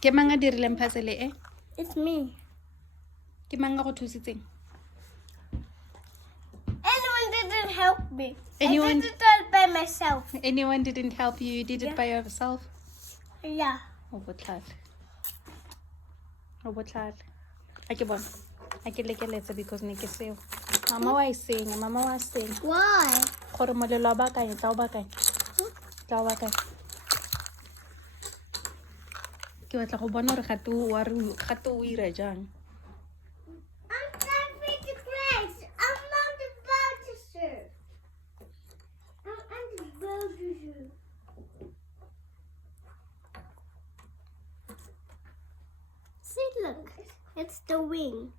Ke mang a dirileng puzzle e? It's me. Ke mang a go thusitseng? Anyone didn't help me. Anyone- I did it all by myself. Anyone didn't help you? You did it Yeah. by yourself? Yeah. O botlhale. O botlhale. A ke bona. A ke lekeletse because ne ke seo. Mama wa e senya. Mama wa senya. Why? Gore molelo wa bakanye. Tla o bakanye. Tla o bakanye. Ke batla go bona gore gato o ira jang. I'm sorry to Grace. I'm not about to serve. I'm about to serve. See, look. It's the wing.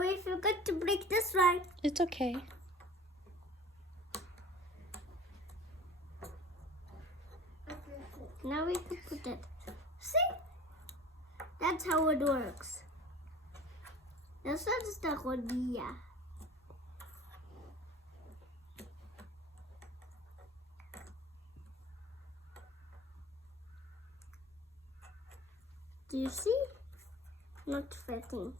We forgot to break this one. It's okay. Now we can put it. See? That's how it works. This one's the rodilla. Do you see? Not fitting.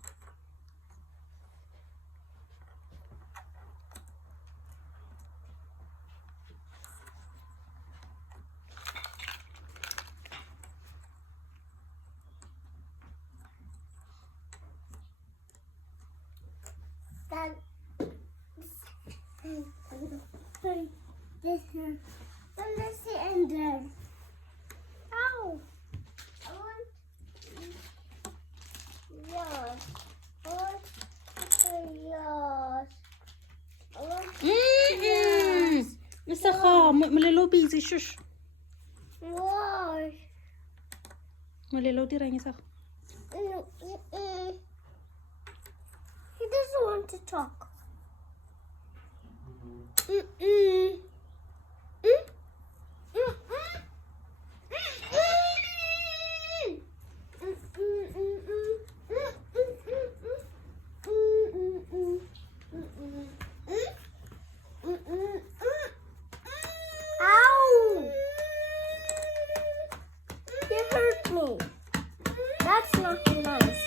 That this one. Let's see and then. Ow! I want yours. I want yours. I want yours. Mr. Kha, molelo o busy. Shush. Why? Molelo o dirang Isago? He doesn't want to talk. Ow! You hurt me. That's not nice.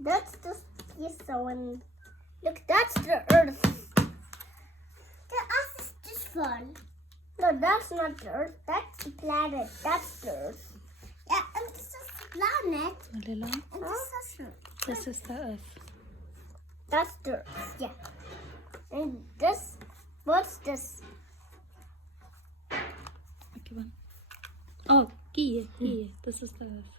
That's the piece one. Look, that's the earth. The earth is this one. No, that's not the earth. That's the planet. That's the earth. Yeah, and this is the planet. Molelo? And this is earth. This is the earth. That's the earth. Yeah. And this, what's this? Okay, one. Oh, here. This is the earth.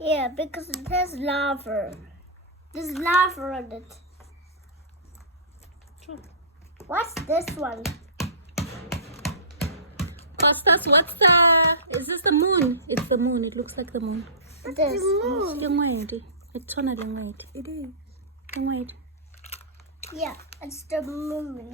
Yeah, because it has lava. There's lava on it. Sure. What's this one? Costas, what's the... Is this the moon? It's the moon. It looks like the moon. This. The moon. It's on a white. It is. White. Yeah, it's the moon.